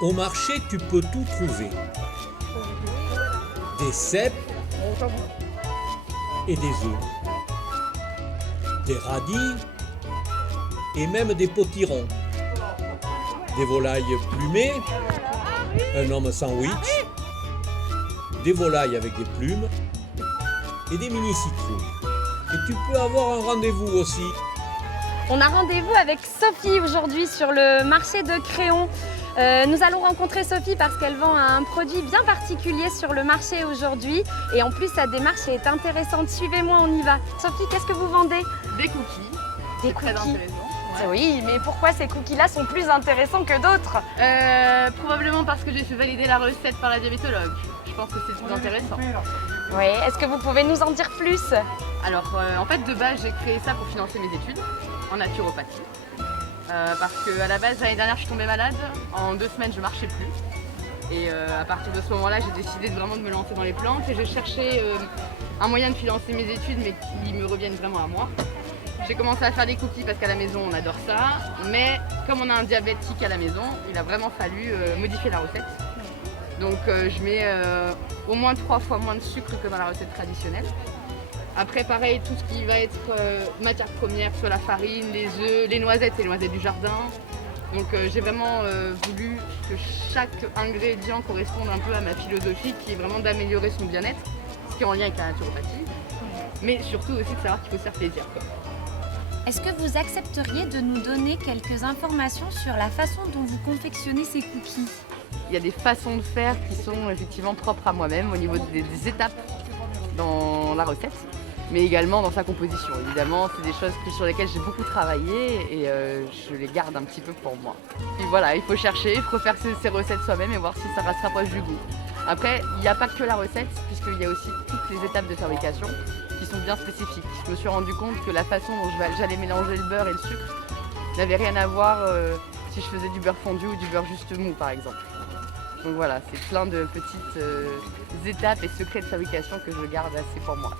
Au marché, tu peux tout trouver. Des cèpes et des œufs. Des radis et même des potirons. Des volailles plumées, un homme sandwich, des volailles avec des plumes et des mini-citrouilles. Et tu peux avoir un rendez-vous aussi. On a rendez-vous avec Sophie aujourd'hui sur le marché de Créon. Nous allons rencontrer Sophie parce qu'elle vend un produit bien particulier sur le marché aujourd'hui. Et en plus, sa démarche est intéressante. Suivez-moi, on y va. Sophie, qu'est-ce que vous vendez? Des cookies. Des Très cookies. intéressant. Ouais. Oui, mais pourquoi ces cookies-là sont plus intéressants que d'autres? Probablement parce que j'ai fait valider la recette par la diabétologue. Je pense que c'est plus intéressant. Oui, est-ce que vous pouvez nous en dire plus? Alors, en fait, de base, j'ai créé ça pour financer mes études en naturopathie. Parce qu'à la base, l'année dernière, je suis tombée malade. En 2 semaines, je marchais plus. Et à partir de ce moment-là, j'ai décidé vraiment de me lancer dans les plantes. Et je cherchais un moyen de financer mes études, mais qui me reviennent vraiment à moi. J'ai commencé à faire des cookies parce qu'à la maison, on adore ça. Mais comme on a un diabétique à la maison, il a vraiment fallu modifier la recette. Donc je mets au moins 3 fois moins de sucre que dans la recette traditionnelle. Après pareil, tout ce qui va être matière première, soit la farine, les œufs, les noisettes, c'est les noisettes du jardin. Donc j'ai vraiment voulu que chaque ingrédient corresponde un peu à ma philosophie qui est vraiment d'améliorer son bien-être, ce qui est en lien avec la naturopathie. Mais surtout aussi de savoir qu'il faut se faire plaisir, quoi. Est-ce que vous accepteriez de nous donner quelques informations sur la façon dont vous confectionnez ces cookies? Il y a des façons de faire qui sont effectivement propres à moi-même au niveau des étapes dans la recette, mais également dans sa composition. Évidemment, c'est des choses sur lesquelles j'ai beaucoup travaillé et je les garde un petit peu pour moi. Et voilà, il faut chercher, il faut faire ses recettes soi-même et voir si ça se rapproche du goût. Après, il n'y a pas que la recette, puisqu'il y a aussi toutes les étapes de fabrication qui sont bien spécifiques. Je me suis rendu compte que la façon dont j'allais mélanger le beurre et le sucre n'avait rien à voir si je faisais du beurre fondu ou du beurre juste mou, par exemple. Donc voilà, c'est plein de petites étapes et secrets de fabrication que je garde assez pour moi.